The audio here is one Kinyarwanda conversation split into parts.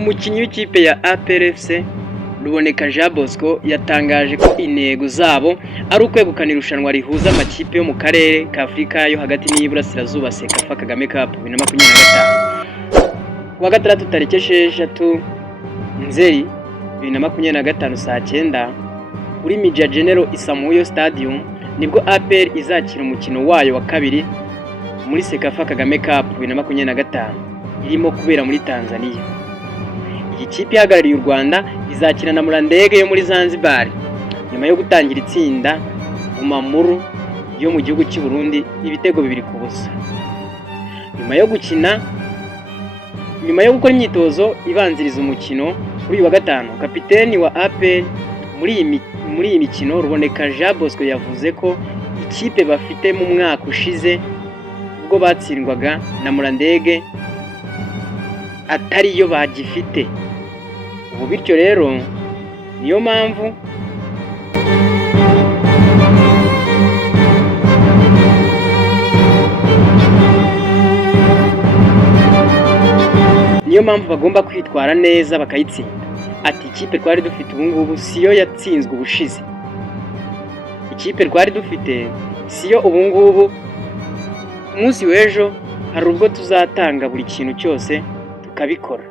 umukinnyi w'ikipe ya APR FC Ruboneka Jean Bosco yatangaje ko intego zabo ari ukwegukana irushanwa rihuza amakipe yo mu karere ka Afrika yo hagati n'Iburasirazuba Sekafa Kagame Cup 2025 kuwa gatandatu tariki 6 Nzeri 2025 saa 9 kuri Meja General Isamuhyo Stadium nibwo APR izakira umukino wayo wa kabiri muri Sekafa Kagame Cup 2025 irimo kubera muri Tanzania. Iyi kipe ihagarariye u Rwanda izakina na Murandege yo muri Zanzibar nyuma yo gutangira itsinda Umamuru yo mu gihugu cy'u Burundi ibitego 2-0. Nyuma yo gukora imyitozo ibanziriza umukino kuri uyu wa gatanu, kapiteni wa APR muri iyi mikino Ruboneka Jean Bosco yavuze ko ikipe bafite mu mwaka ushize ubwo batsindwaga na Murandege atari yo bagifite. Ubu bityo rero niyo mpamvu bagomba kwitwara neza bakayitsinda. Ati ikipe twari dufite ubu ngubu siyo yatsinzwe ubushize. Ikipe twari dufite siyo ubu ngubu. Umunsi w'ejo hari ubwo tuzatanga buri kintu cyose tukabikora.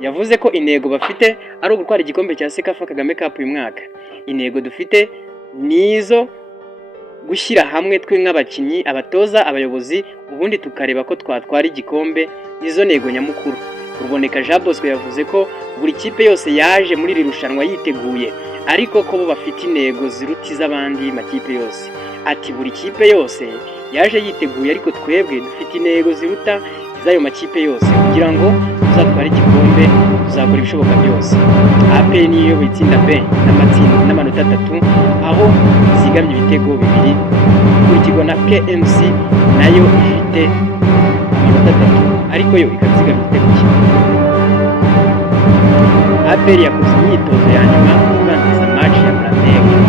Yavuze ko intego bafite ari ugutwara igikombe cya Sekafa Kagame Cup uyu mwaka. Intego dufite nizo gushyira hamwe twe nk'abakinnyi, abatoza, abayobozi, ubundi tukareba ko twatwara igikombe. Nizo ntego nyamukuru. Ruboneka Jean Bosco yavuze ko buri kipe yose yaje muri iri rushanwa yiteguye, ariko ko bo bafite intego ziruta iz'abandi makipe yose. Ati buri kipe yose yaje yiteguye, ariko twebwe dufite intego ziruta iz'ayo makipe yose kugira ngo tuzatware igikombe. Tuzakora ibishoboka byose. APR niyo itsinda B n'amanota 3 aho zigamye ibitego 2 kurikirwa na KMC nayo ifite amanota 3 ariko yo ikazigamye igitego kimwe. APR yakoze imyitozo ya nyuma ibanziriza match ya Murandege